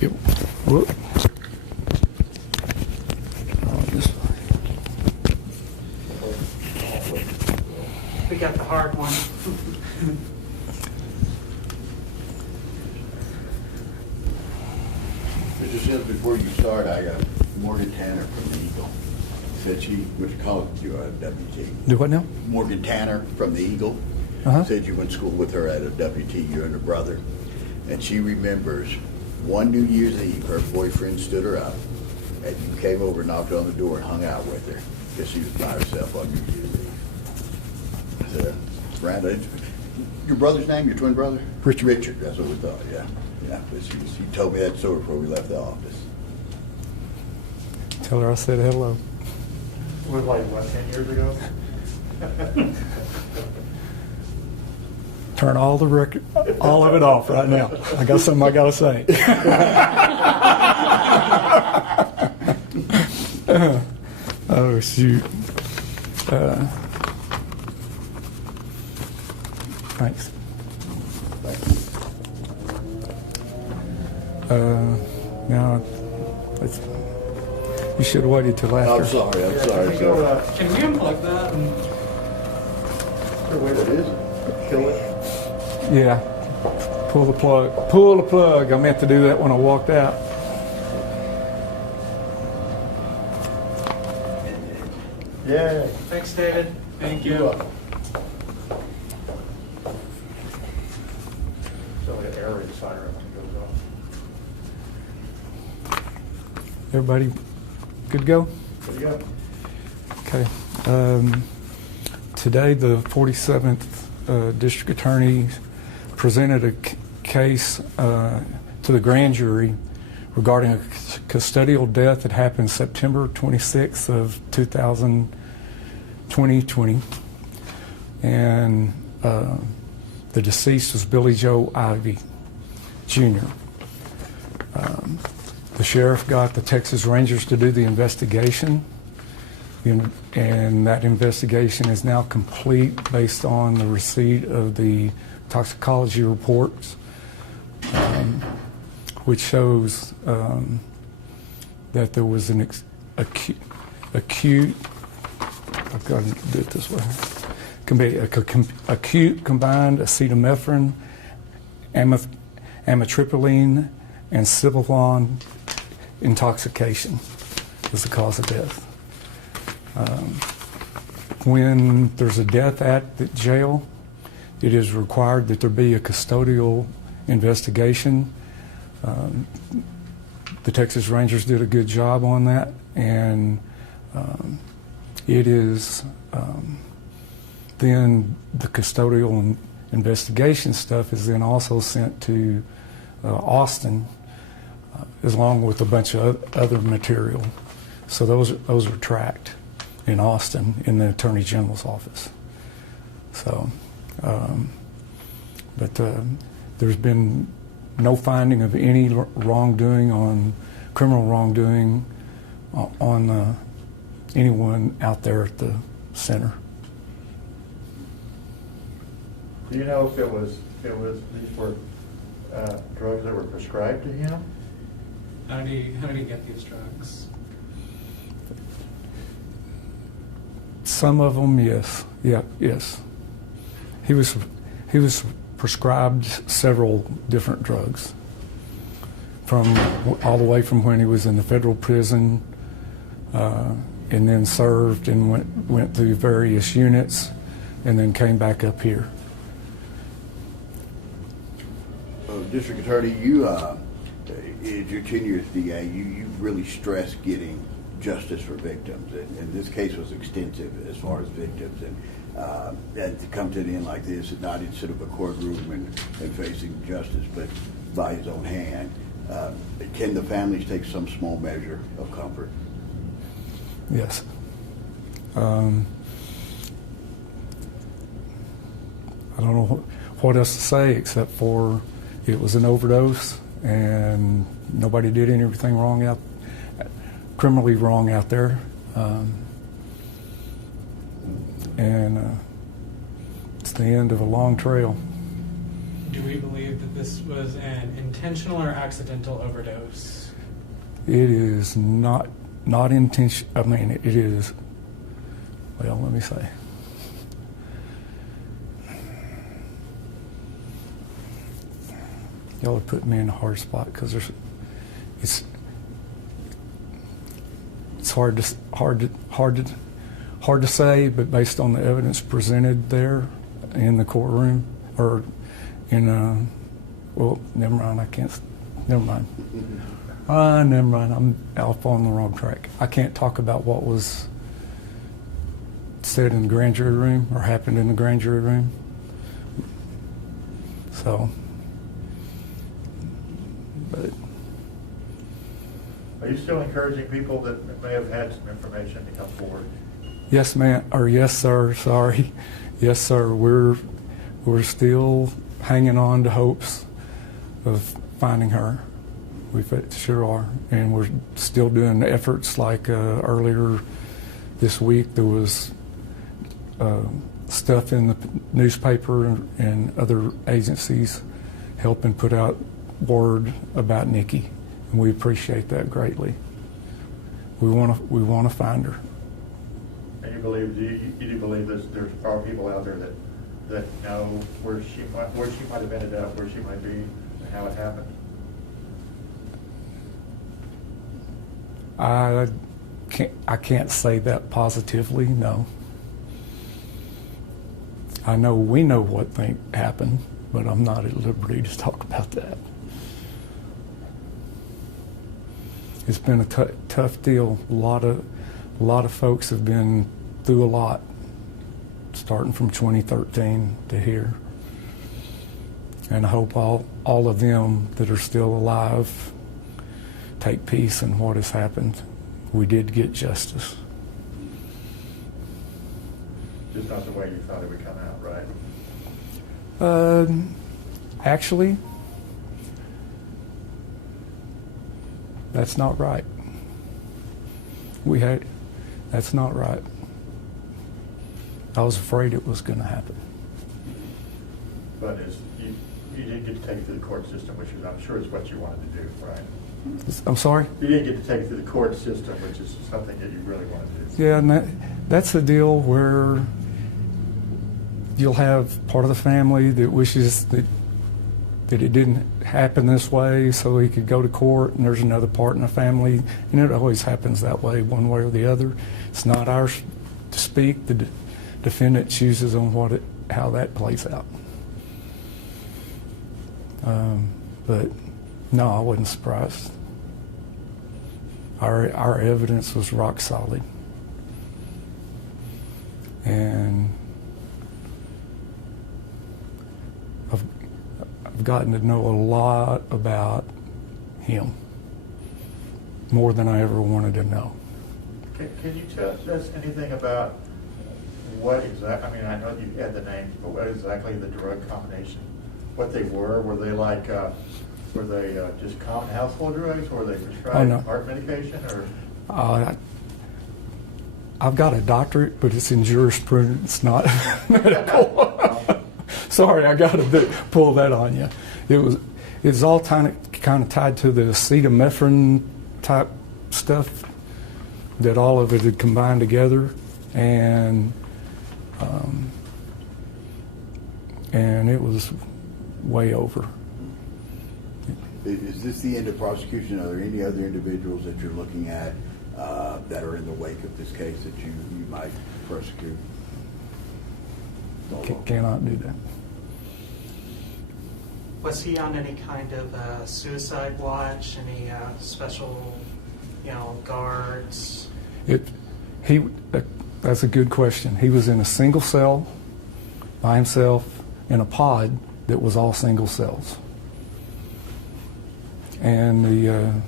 Yep. Whoop. Oh, this way. We got the hard one. Mr. Sims, before you start, I got Morgan Tanner from the Eagle. Said she went to college with you at WT. Do what now? Morgan Tanner from the Eagle. Said you went to school with her at a WT, you and her brother. And she remembers one New Year's Eve, her boyfriend stood her up, and you came over, knocked on the door, and hung out with her because she was by herself on New Year's Eve. I said, Randall, your brother's name, your twin brother? Richard. Richard, that's what we thought, yeah. Yeah, but she told me that story before we left the office. Tell her I said hello. It was like, what, 10 years ago? Turn all the record, all of it off right now. I got something I got to say. Oh, shoot. Thanks. Now, you should have waited till after. I'm sorry, Can we go, Can we unplug that? And What is it? Kill it? Yeah. Pull the plug. Pull the plug. I meant to do that when I walked out. Yay. Thanks, David. Thank You're you. welcome. So like an air raid siren when it goes off. Everybody good to go? There you go. Okay. Today, the 47th District Attorney presented a case to the grand jury regarding a custodial death that happened September 26th of 2020. And the deceased was Billy Joe Ivy, Jr. The sheriff got the Texas Rangers to do the investigation, and that investigation is now complete based on the receipt of the toxicology reports, which shows that there was an acute, I've got to do it this way, can be acute combined acetaminophen, amitriptyline, and sibilon intoxication is the cause of death. When there's a death at the jail, it is required that there be a custodial investigation. The Texas Rangers did a good job on that, and it is then the custodial investigation stuff is then also sent to Austin, along with a bunch of other material. So those are tracked in Austin in the Attorney General's office. So, but there's been no finding of any wrongdoing criminal wrongdoing on anyone out there at the center. Do you know if these were drugs that were prescribed to him? How did he get these drugs? Some of them, yes. Yeah, yes. He was prescribed several different drugs, from all the way from when he was in the federal prison, and then served and went through various units, and then came back up here. District Attorney, you, in your tenure as DA, you've really stressed getting justice for victims, and this case was extensive as far as victims, and to come to an end like this, and not instead of a courtroom and facing justice, but by his own hand, can the families take some small measure of comfort? Yes. I don't know what else to say except for it was an overdose, and nobody did anything wrong criminally wrong out there. And it's the end of a long trail. do we believe that this was an intentional or accidental overdose? It is not intention. I mean, it is. Well, let me say. Y'all have put me in a hard spot because it's hard to say, but based on the evidence presented there in the courtroom or in well, never mind. I can't. Never mind. Never mind. I'm off on the wrong track. I can't talk about what was said in the grand jury room or happened in the grand jury room. So, but Are you still encouraging people that may have had some information to come forward? yes, ma'am, or yes, sir. Sorry, yes, sir. We're still hanging on to hopes of finding her. We sure are, and we're still doing efforts like earlier this week. There was stuff in the newspaper and other agencies helping put out word about Nikki, and we appreciate that greatly. We want to find her. And you do believe there's probably people out there that know where she might have ended up, where she might be, and how it happened? I can't say that positively, no. I know we know what happened, but I'm not at liberty to talk about that. It's been a tough deal. A lot of folks have been through a lot, starting from 2013 to here. And I hope all of them that are still alive take peace in what has happened. We did get justice. Just not the way you thought it would come out, right? Actually, that's not right. That's not right. I was afraid it was going to happen. But you didn't get to take it through the court system, which I'm sure is what you wanted to do, right? I'm sorry? You didn't get to take it through the court system, which is something that you really wanted to do. Yeah, and that's a deal where you'll have part of the family that wishes that it didn't happen this way so he could go to court, and there's another part in the family, and it always happens that way, one way or the other. It's not ours to speak. The defendant chooses on how that plays out. But no, I wasn't surprised. Our evidence was rock solid, and I've gotten to know a lot about him, more than I ever wanted to know. Can you tell us anything about what exactly? I mean, I know you had the names, but what exactly the drug combination? What they were? Were they like? Were they just common household drugs? Or were they prescribed heart medication? Or I've got a doctorate, but it's in jurisprudence, not medical. Sorry, I got to pull that on you. It's all kind of tied to the acetaminophen type stuff that all of it had combined together, and it was way over. Is this the end of prosecution? Are there any other individuals that you're looking at that are in the wake of this case that you might prosecute? Cannot do that. Was he on any kind of suicide watch? Any special, guards? That's a good question. He was in a single cell by himself in a pod that was all single cells. And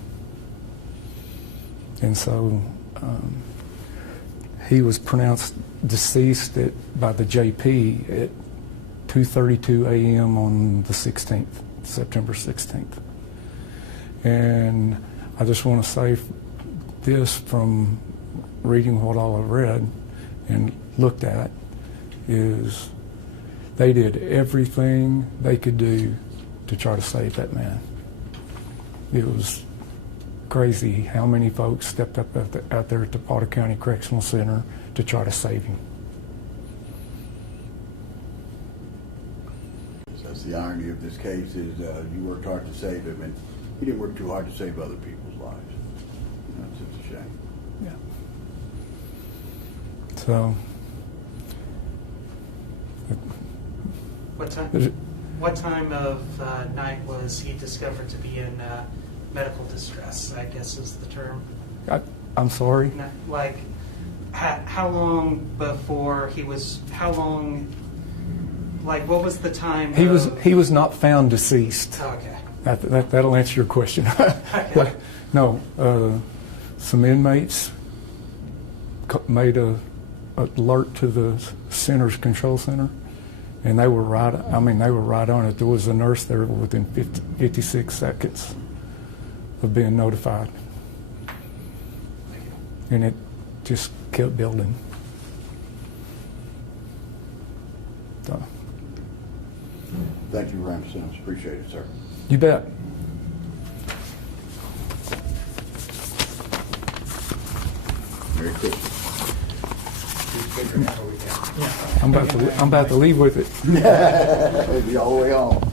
so he was pronounced deceased by the JP at 2:32 a.m. on the 16th, September 16th. And I just want to say this from reading what all I've read and looked at is they did everything they could do to try to save that man. It was crazy how many folks stepped up out there at the Potter County Correctional Center to try to save him. That's the irony of this case is you worked hard to save him, and he didn't work too hard to save other people's lives. You know, it's a shame. Yeah. So, What time of night was he discovered to be in medical distress, I guess is the term? I'm sorry? Like, how long before he was, like, what was the time? He was not found deceased. Okay. That'll answer your question. Okay. No, some inmates made a alert to the center's control center, and they were right on it. There was a nurse there within 56 seconds of being notified, and it just kept building. So. Thank you, Randall Sims. Appreciate it, sir. You bet. Merry Christmas. I'm about to leave with it. It'll be all the way home.